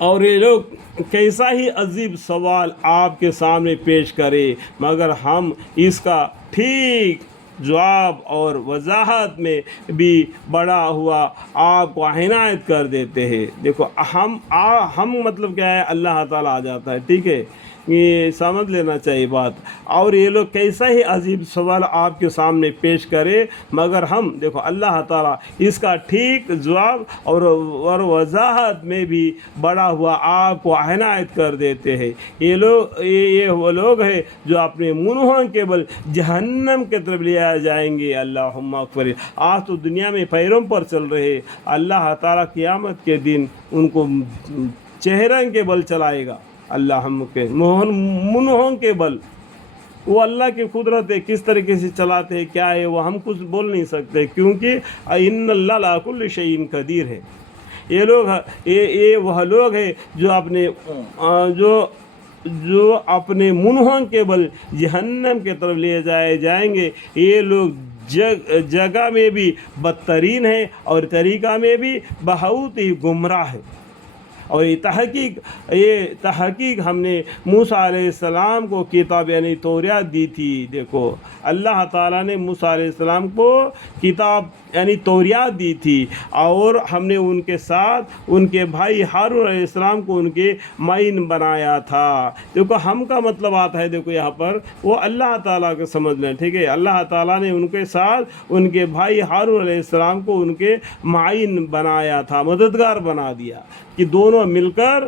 اور یہ لوگ کیسا ہی عجیب سوال آپ کے سامنے پیش کرے مگر ہم اس کا ٹھیک جواب اور وضاحت میں بھی بڑا ہوا آپ کو عنایت کر دیتے ہیں۔ دیکھو ہم مطلب کیا ہے، اللہ تعالیٰ آ جاتا ہے، ٹھیک ہے، یہ سمجھ لینا چاہیے بات۔ اور یہ لوگ کیسا ہی عجیب سوال آپ کے سامنے پیش کرے مگر ہم، دیکھو اللہ تعالیٰ اس کا ٹھیک جواب اور وضاحت میں بھی بڑا ہوا آپ کو عنایت کر دیتے ہیں۔ یہ وہ لوگ ہیں جو اپنے منہوں کے بل جہنم کی طرف لے جائیں گے۔ اللہم اغفر۔ آج تو دنیا میں پیروں پر چل رہے، اللہ تعالیٰ قیامت کے دن ان کو چہروں کے بل چلائے گا، اللہ ہم کے منہوں کے بل۔ وہ اللہ کی قدرت ہے، کس طریقے سے چلاتے ہیں کیا ہے وہ ہم کچھ بول نہیں سکتے، کیونکہ ان اللہ علی کل شیء قدیر ہے۔ یہ وہ لوگ ہیں جو اپنے منہوں کے بل جہنم کی طرف لے جائیں گے۔ یہ لوگ جگہ میں بھی بدترین ہے اور طریقہ میں بھی بہت ہی گمراہ ہے۔ اور یہ تحقیق ہم نے موسیٰ علیہ السلام کو کتاب یعنی توریات دی تھی۔ دیکھو اللہ تعالیٰ نے موسیٰ علیہ السلام کو کتاب یعنی توریات دی تھی، اور ہم نے ان کے ساتھ ان کے بھائی ہارون علیہ السلام کو ان کے معین بنایا تھا۔ دیکھو ہم کا مطلب آتا ہے، دیکھو یہاں پر وہ اللہ تعالیٰ کو سمجھ لیں، ٹھیک ہے۔ اللہ تعالیٰ نے ان کے ساتھ ان کے بھائی ہارون علیہ السلام کو ان کے معین بنایا تھا، مددگار بنا دیا کہ دونوں مل کر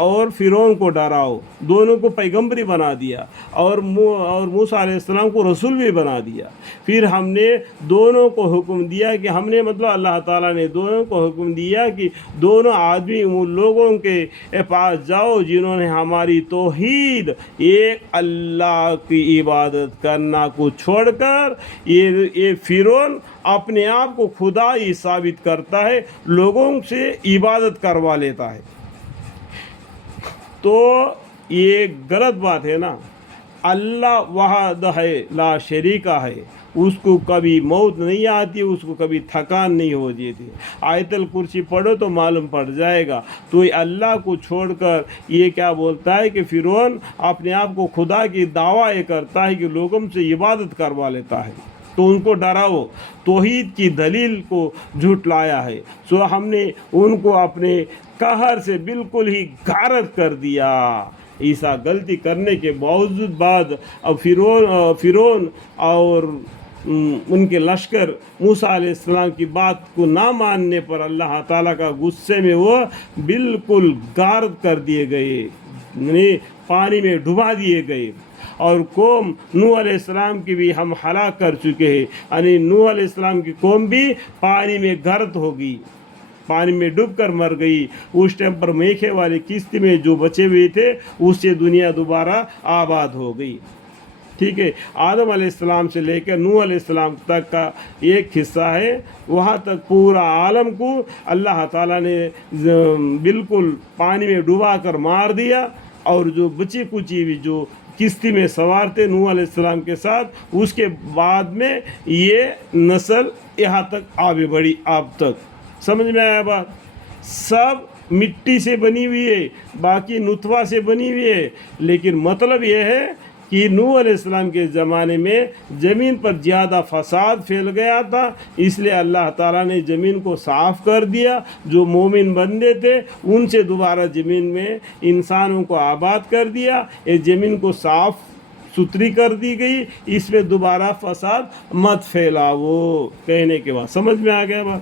اور فرعون کو ڈراؤ، دونوں کو پیغمبری بنا دیا، اور موسیٰ علیہ السلام کو رسول بھی بنا دیا۔ پھر ہم نے دونوں کو حکم دیا کہ اللہ تعالیٰ نے دونوں کو حکم دیا کہ دونوں آدمی ان لوگوں کے پاس جاؤ جنہوں نے ہماری توحید، ایک اللہ کی عبادت کرنا کو چھوڑ کر یہ فرعون اپنے آپ کو خدا ہی ثابت کرتا ہے، لوگوں سے عبادت کروا لیتا ہے۔ تو یہ غلط بات ہے نا۔ اللہ وحدہ لا شریک ہے، اس کو کبھی موت نہیں آتی، اس کو کبھی تھکان نہیں ہو جاتی۔ آیت الکرسی پڑھو تو معلوم پڑ جائے گا۔ تو یہ اللہ کو چھوڑ کر یہ کیا بولتا ہے کہ فرعون اپنے آپ کو خدا کی دعویٰ یہ کرتا ہے کہ لوگوں سے عبادت کروا لیتا ہے، تو ان کو ڈراؤ، توحید کی دلیل کو جھٹلایا ہے۔ سو ہم نے ان کو اپنے قہر سے بالکل ہی غارت کر دیا۔ ایسا غلطی کرنے کے باوجود بعد اب فرعون اور ان کے لشکر موسیٰ علیہ السلام کی بات کو نہ ماننے پر اللہ تعالیٰ کا غصے میں وہ بالکل غارت کر دیے گئے، یعنی پانی میں ڈبا دیے گئے۔ اور قوم نوح علیہ السلام کی بھی ہم ہلاک کر چکے ہیں، یعنی نوح علیہ السلام کی قوم بھی پانی میں غرق ہو گئی، پانی میں ڈوب کر مر گئی۔ اس ٹائم پر میکھے والی کشتی میں جو بچے ہوئے تھے اس سے دنیا دوبارہ آباد ہو گئی، ٹھیک ہے۔ آدم علیہ السلام سے لے کر نوح علیہ السلام تک کا ایک حصہ ہے، وہاں تک پورا عالم کو اللہ تعالیٰ نے بالکل پانی میں ڈبا کر مار دیا، اور جو بچی کچی بھی جو کشتی میں سوار تھے نوح علیہ السلام کے ساتھ، اس کے بعد میں یہ نسل یہاں تک آگے بڑھی۔ اب تک سمجھ میں آیا بات؟ سب مٹی سے بنی ہوئی ہے، باقی نطفہ سے بنی ہوئی ہے، لیکن مطلب یہ ہے کہ نوح علیہ السلام کے زمانے میں زمین پر زیادہ فساد پھیل گیا تھا، اس لیے اللہ تعالیٰ نے زمین کو صاف کر دیا۔ جو مومن بندے تھے ان سے دوبارہ زمین میں انسانوں کو آباد کر دیا، یہ زمین کو صاف ستھری کر دی گئی، اس میں دوبارہ فساد مت پھیلاؤ۔ کہنے کے بعد سمجھ میں آ گیا بات؟